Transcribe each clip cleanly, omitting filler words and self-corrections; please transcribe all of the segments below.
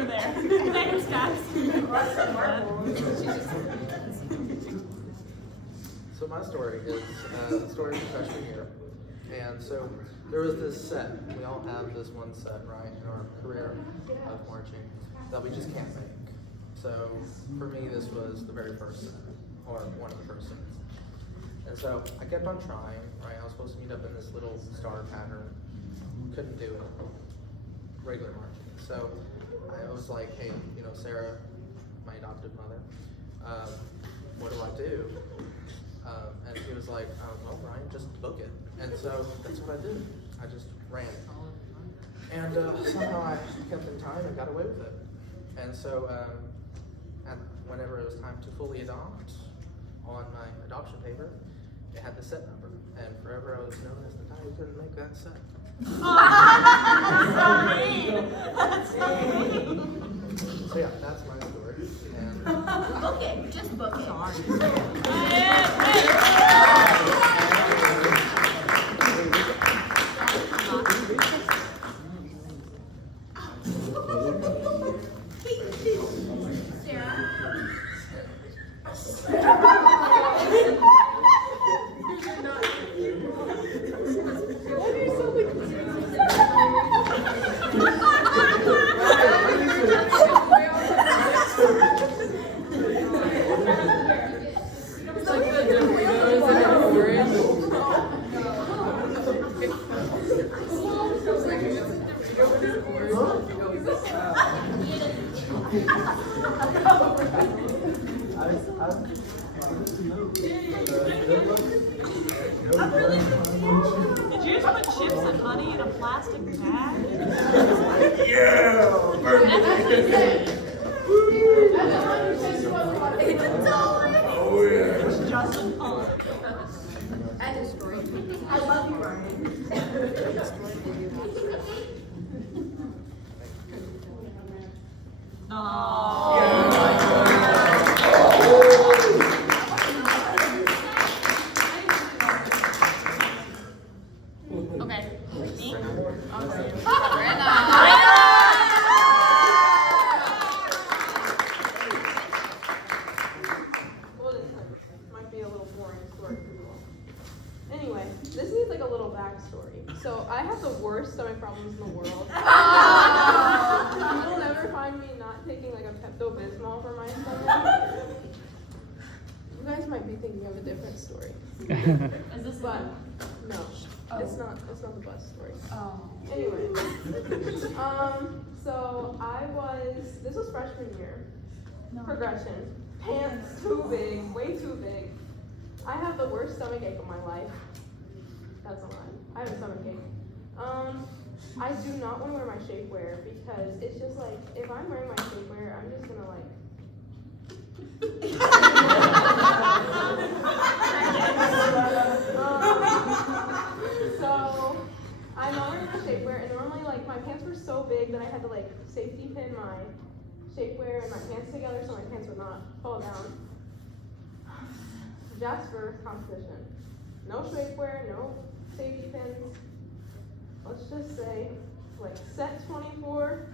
over there. Thanks, guys. So my story is the story of freshman year. And so there was this set. We all have this one set, right, in our career of marching that we just can't make. So for me, this was the very first set, or one of the first sets. And so I kept on trying, right? I was supposed to meet up in this little star pattern. Couldn't do it. Regular marching. So I was like, hey, you know, Sarah, my adoptive mother, what do I do? And she was like, well, Ryan, just book it. And so that's what I did. I just ran. And somehow I kept in time and got away with it. And so whenever it was time to fully adopt, on my adoption paper, it had the set number. And forever I was known as the guy who couldn't make that set. That's so mean. So yeah, that's my story. And Book it. Just book it. Did you just put chips and honey in a plastic bag? Yeah! Oh yeah! Justin, oh. I had a story. I love you, Ryan. Okay. Me? Might be a little boring story for you all. Anyway, this needs like a little backstory. So I have the worst stomach problems in the world. You will never find me not taking like a Pepto-Bismol for my stomach. You guys might be thinking of a different story. Is this But no, it's not the bus story. Oh. Anyway, so this was freshman year, progression, pants too big, way too big. I have the worst stomach ache of my life. That's a lie. I have a stomach ache. I do not want to wear my shapewear because it's just like, if I'm wearing my shapewear, I'm just gonna like, so I'm not wearing my shapewear, and normally like my pants were so big that I had to like safety pin my shapewear and my pants together so my pants would not fall down. Jasper competition. No shapewear, no safety pins. Let's just say like set 24,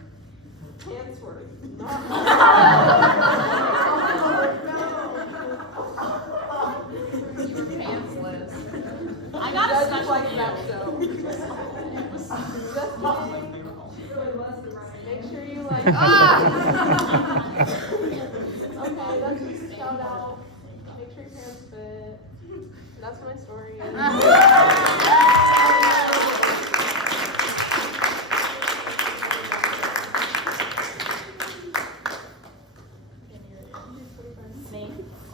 pants were not. You were pantsless. I got a special like deal. that show. Just kidding. Make sure you like. Okay, that's just a shout out. Make sure your pants fit. That's my story.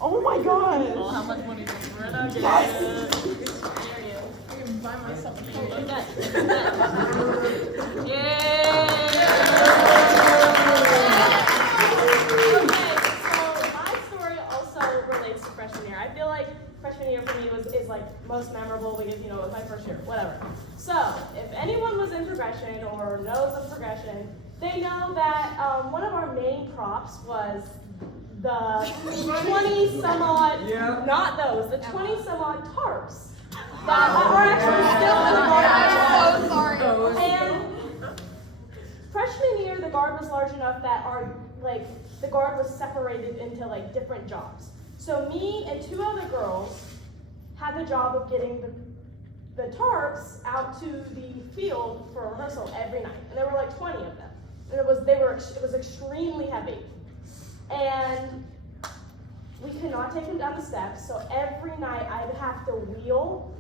Oh my gosh! Oh, how much money did Brynna get? Yes. Serious. I can buy myself a Look cake. at that. Yay! Okay, so my story also relates to freshman year. I feel like freshman year for me is like most memorable because, you know, it was my first year, whatever. So, if anyone was in progression or knows of progression, they know that one of our main props was the 20 some odd, not those, the 20 some odd tarps that are actually still in the garage. I'm so sorry. And freshman year, the guard was large enough that the guard was separated into different jobs. So me and 2 other girls had the job of getting the tarps out to the field for rehearsal every night, and there were 20 of them, and it was extremely heavy, and we could not take them down the steps. So every night I'd have to wheel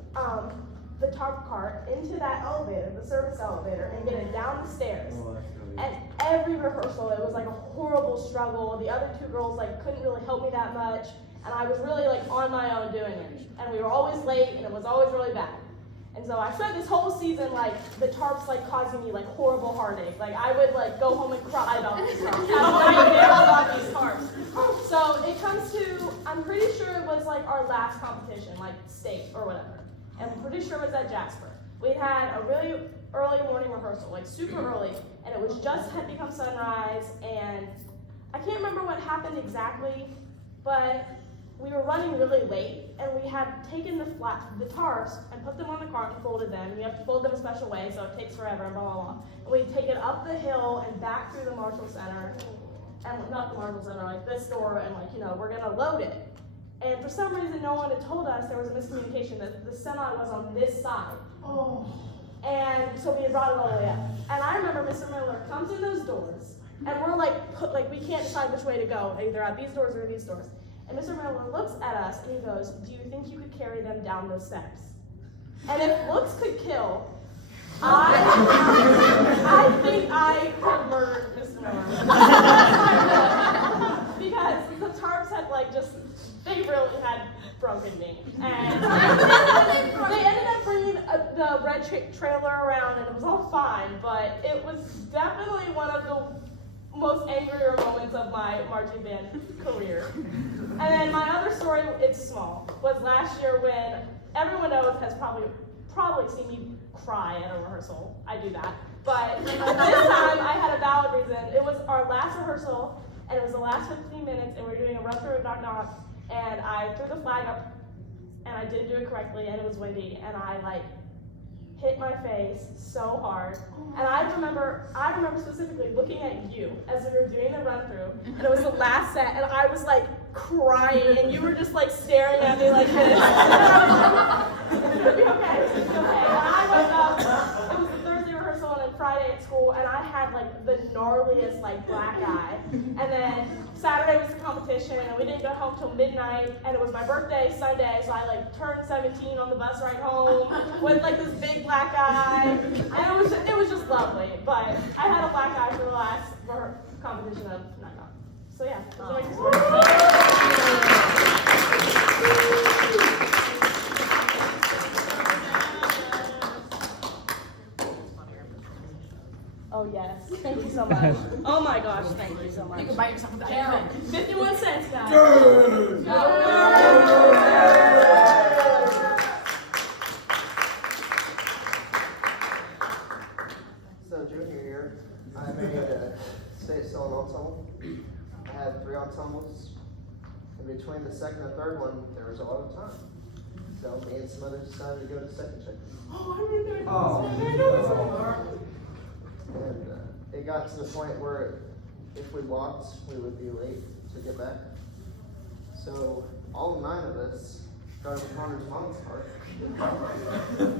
the tarp cart into that elevator, the service elevator, and get it down the stairs. And every rehearsal, it was a horrible struggle. The other 2 girls couldn't really help me that much, and I was really on my own doing it. And we were always late, and it was always really bad. And so I spent this whole season the tarps causing me horrible heartache. I would go home and cry about these tarps. Have nightmares about these tarps. So it comes to, I'm pretty sure it was our last competition, state or whatever. And I'm pretty sure it was at Jasper. We had a really early morning rehearsal, super early, and it was just had become sunrise, and I can't remember what happened exactly, but we were running really late, and we had taken the tarps and put them on the cart and folded them. You have to fold them a special way, so it takes forever, and blah, blah, blah. And we'd take it up the hill and back through the Marshall Center, and not the Marshall Center, this door, and we're gonna load it. And for some reason, no one had told us there was a miscommunication that the semi was on this side. Oh. And so we had brought it all the way up. And I remember Mr. Miller comes in those doors, and we're we can't decide which way to go, either at these doors or these doors. And Mr. Miller looks at us and he goes, "Do you think you could carry them down those steps?" And if looks could kill, I think I could murder Mr. Miller. Because the tarps had they really had broken me. And they ended up bringing the red trailer around, and it was all fine, but it was definitely one of the most angrier moments of my marching band career. And then my other story, it's small, was last year when everyone has probably seen me cry at a rehearsal. I do that. But this time I had a valid reason. It was our last rehearsal, and it was the last 15 minutes, and we were doing a run through a knock knock, and I threw the flag up, and I didn't do it correctly, and it was windy, and I hit my face so hard. And I remember specifically looking at you as we were doing the run through, and it was the last set, and I was crying, and you were just staring at me like this. It's gonna be okay, it's okay. And I went up, it was the Thursday rehearsal and then Friday at school, and I had the gnarliest black eye. And then Saturday was the competition, and we didn't go home till midnight, and it was my birthday Sunday, so I turned 17 on the bus ride home with this big black eye, and it was just lovely. But I had a black eye for the last competition of knock knock. So yeah, that's my story. Oh yes, thank you so much. Oh my gosh, thank you so much. You can buy yourself a Jarren, 51 cents, guys. So junior year, I made a state solo ensemble. I had 3 ensembles. And between the second and third one, there was a lot of time. So me and some others decided to go to second check. Oh, I remember that. And it got to the point where if we walked, we would be late to get back. So all 9 of us got to Connor's mom's part. 9.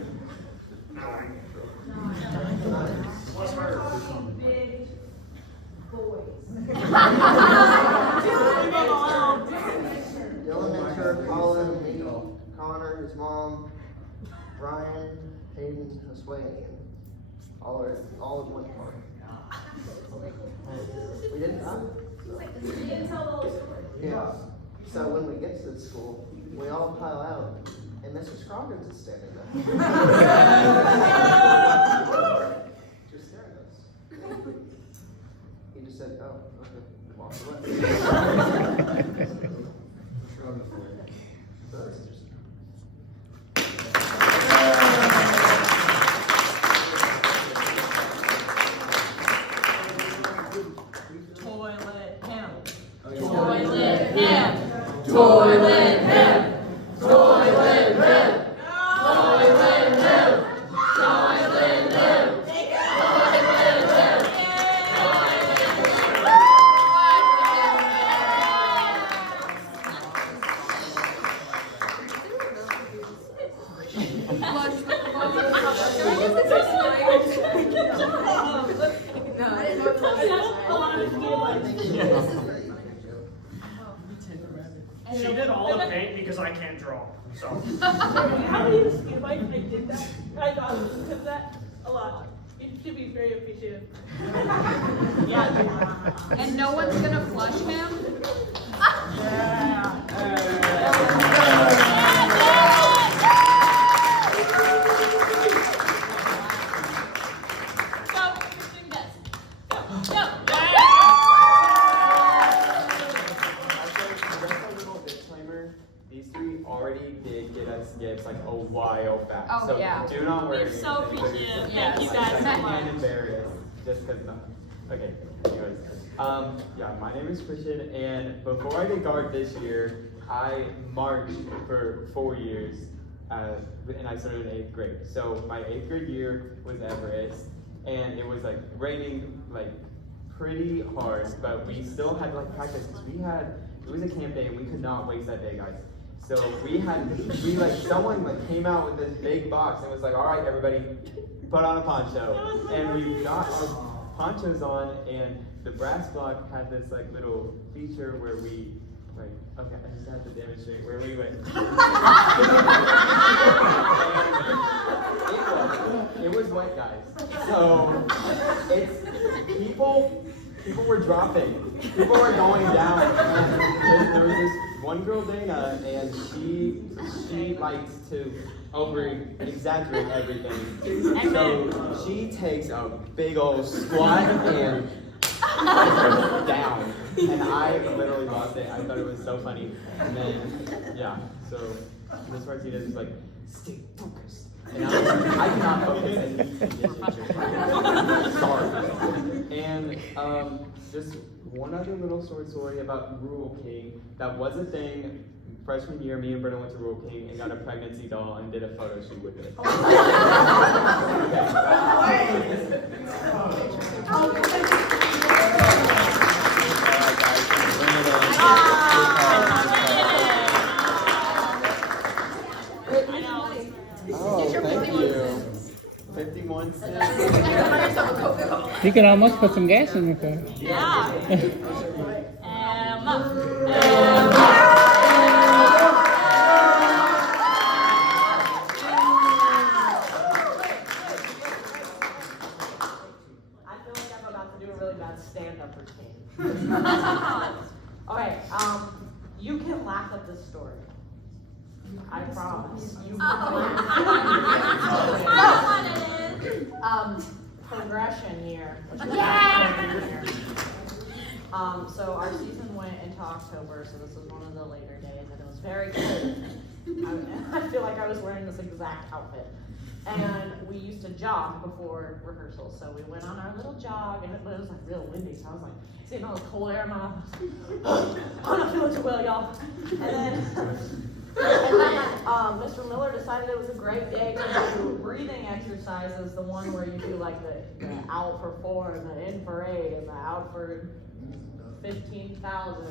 What's her? Big boys. Dylan Mentor, Colin, me, Connor, his mom, Brian, Hayden, Josue, and Ian. All of one part. We didn't come. Yeah. So when we get to the school, we all pile out, and Mr. Scroggins is standing there. Just staring at us. He just said, "Oh, okay," and walked away. So it's just. Toilet him. Toilet him. Toilet him. Toilet him. Toilet him. Toilet him. I can't draw. So. How many excuse I did that? I got it because that a lot. You should be very appreciative. Yeah. And no one's gonna flush him? Gifts like a while back. Oh, so yeah. do not worry. We're so appreciative. Yes. Thank you guys so much. I'm embarrassed just because no. Okay. Anyways, yeah, my name is Christian, and before I did guard this year, I marched for 4 years, and I started in 8th grade. So my 8th grade year was Everest, and it was like raining like pretty hard, but we still had like practice because it was a camp day and we could not waste that day, guys. So someone like came out with this big box and was like, all right, everybody, put on a poncho. And we got our ponchos on, and the brass block had this like little feature where we, like, okay, I just have to demonstrate where we went. It was wet, guys. So people were dropping. People were going down. And there was this one girl, Dana, and she likes to over-exaggerate everything. So she takes a big old squat and down. And I literally lost it. I thought it was so funny. And then, yeah, so Miss Martinez is like, stay focused. And I was like, I cannot focus. I need condition. Sorry. And just one other little short story about Rural King. That was a thing. Freshman year, me and Brynna went to Rural King and got a pregnancy doll and did a photo shoot with it. Oh, thank you. 51 cents. You can almost put some gas in your car. Yeah. I feel like I'm about to do a really bad stand-up routine. Okay, you can laugh at this story. I promise. You can laugh. Progression year. Yeah! So our season went into October, so this was one of the later days, and it was very good. I feel like I was wearing this exact outfit. And we used to jog before rehearsal, so we went on our little jog, and it was like real windy, so I was like, seeing all the cold air in my mouth. I'm not feeling too well, y'all. And then Mr. Miller decided it was a great day to do breathing exercises, the one where you do like the out for 4 and the in for 8 and the out for 15,000.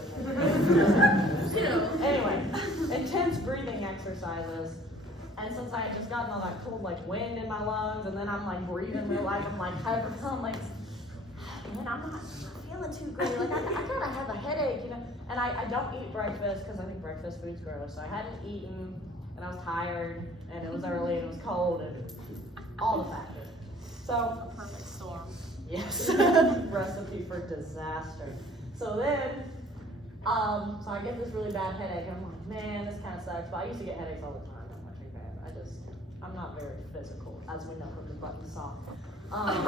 Anyway, intense breathing exercises. And since I had just gotten all that cold like wind in my lungs, and then I'm like breathing real life, I'm like I'm like, man, I'm not feeling too great. Like I kind of have a headache, you know. And I don't eat breakfast because I think breakfast food's gross. So I hadn't eaten, and I was tired, and it was early, and it was cold, and all the factors. So Perfect storm. yes, recipe for disaster. So then, so I get this really bad headache, and I'm like, man, this kind of sucks. But I used to get headaches all the time. I'm not very physical, as we know from the Button song. And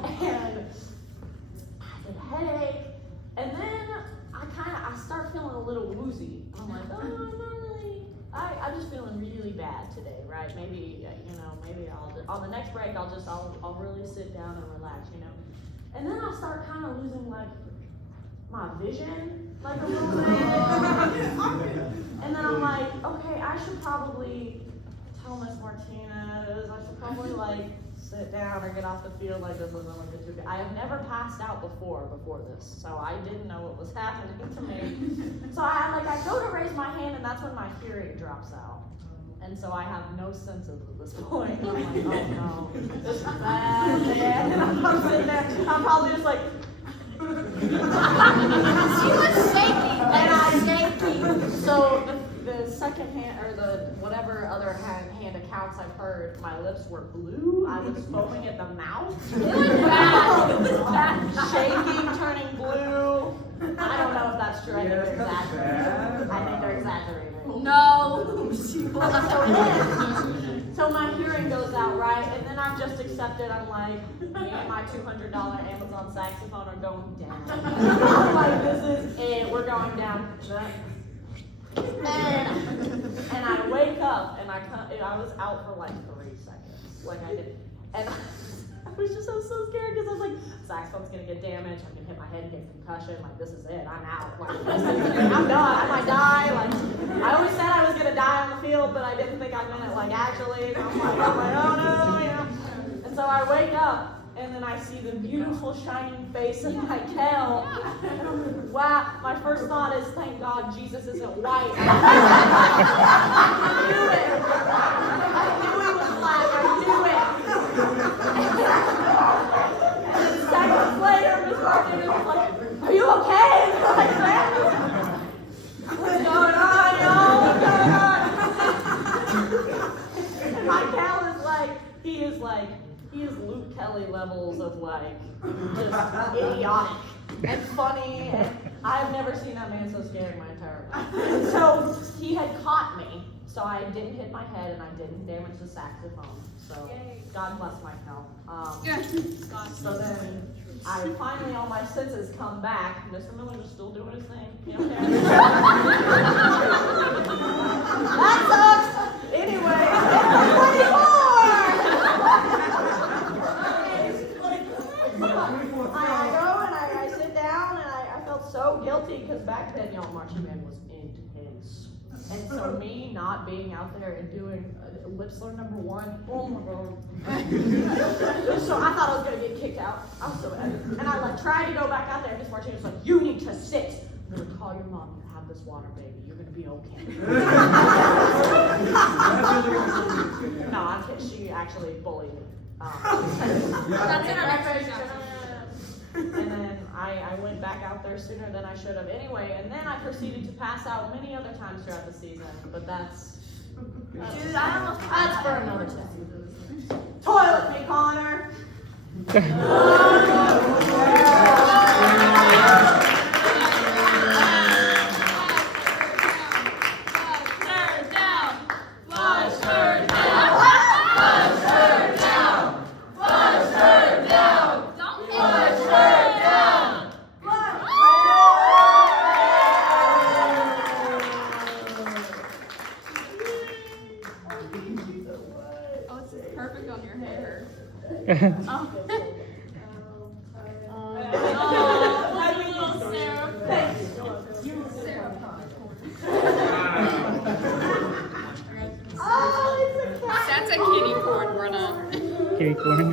I get a headache, and then I start feeling a little woozy. I'm like, oh, I'm not really, I'm just feeling really bad today, right? Maybe, maybe on the next break, I'll really sit down and relax, you know? And then I start kind of losing, like, my vision, like a little bit. And then I'm like, okay, I should probably tell Miss Martinez, I should probably like sit down or get off the field, like this isn't looking too good. I have never passed out before this, so I didn't know what was happening to me. So I go to raise my hand, and that's when my hearing drops out. And so I have no senses at this point. And I'm like, oh no, this is bad. And I'm sitting there, I'm probably just like, She was shaking. and I'm shaking. So second hand or the whatever other hand accounts I've heard, my lips were blue. I was foaming at the mouth. Shaking, turning blue. I don't know if that's true. I think they're exaggerating. I think they're exaggerating. No. So my hearing goes out, right? And then I've just accepted, I'm like, me and my $200 Amazon saxophone are going down. I'm like, this is it, we're going down. And I wake up, and I was out for like 3 seconds. Like I did. And I was so scared because I was like, saxophone's gonna get damaged, I'm gonna hit my head and get a concussion, like this is it, I'm out. Like, I'm done, I might die. Like I always said I was gonna die on the field, but I didn't think I meant it like actually. And I'm like, oh no, you know. And so I wake up and then I see the beautiful shining face of my tail. And I'm like, wow, my first thought is thank God Jesus isn't white. I knew it. I knew he was black, I knew it. And then seconds later, Miss Martin was like, are you okay? And I'm like, man, what's going on, y'all? What's going on? And my gal is like, he is Luke Kelly levels of like, just idiotic and funny. And I've never seen that man so scared in my entire life. And so he had caught me. So I didn't hit my head and I didn't damage the saxophone. So God bless my cow. So then I finally, all my senses come back. Mr. Miller was still doing his thing. You know, that sucks. Anyway, I go and I sit down and I felt so guilty because back then, y'all, marching band was intense. And so me not being out there and doing lip slur number 1, oh my God. So I thought I was gonna get kicked out. I was so mad. And I like tried to go back out there and Miss Martinez was like, you need to sit. I'm gonna call your mom and have this water, baby. You're gonna be okay. No, I'm kidding. She actually bullied me. That's in our next And then I went back out there sooner than I should have anyway, and then I proceeded to pass out many other times throughout the season, but that's for another time. Toilet me, Connor! Perfect on your hair. That's a kitty corn, Brynna. Kitty corn.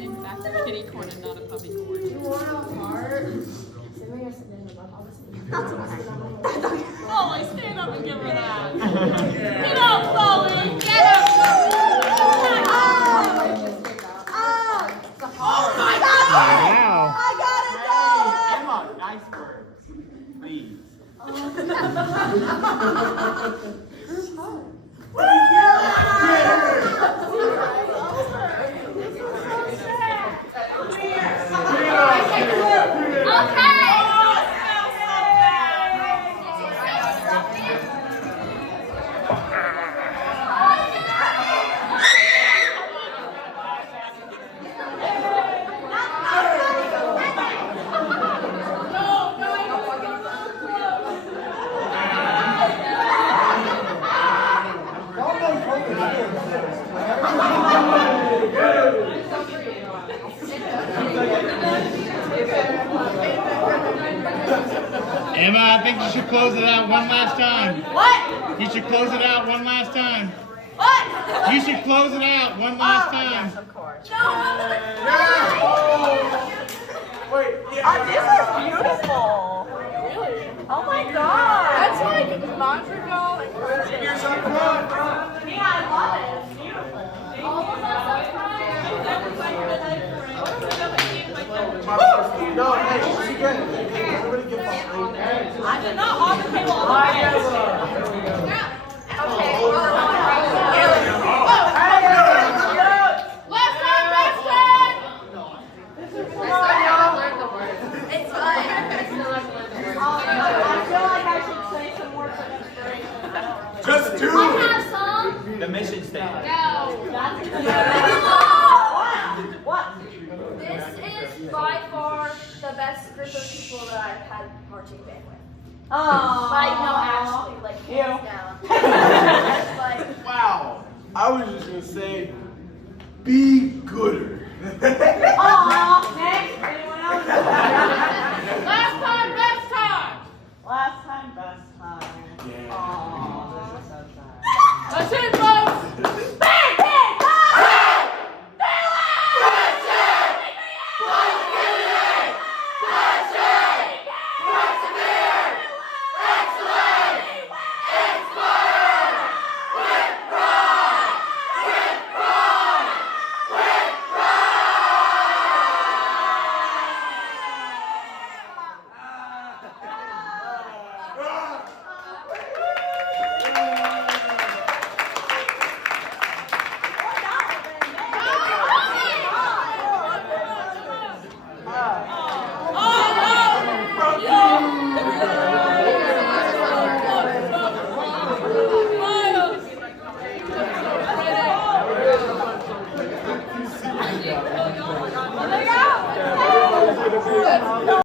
In fact, a kitty corn and not a puppy corn. Chloe, stand up and give her that. Get up, Chloe! Get up, Chloe! Oh my God! Wow. I got it done! Emma, nice words. Please. Emma, I think you should close it out one last time. What? You should close it out one last time. What? You should close it out one last time. Yes, of course. Wait, This is beautiful. Really? Oh my God. That's like Montreal and here's our front. Yeah, I love it. It's beautiful. all of us up front. No, hey, she good. Everybody get behind. I'm Not on the table. On the bench. Okay. Left hand, left hand. It's fine. I feel like I should say some more for inspiration. I don't really Just I two. have some. The mission statement. No. What? This is by far the best group of people that I've had marching band with. Oh. Like, no, actually, like, hands down. Like, Wow. I was just gonna say, be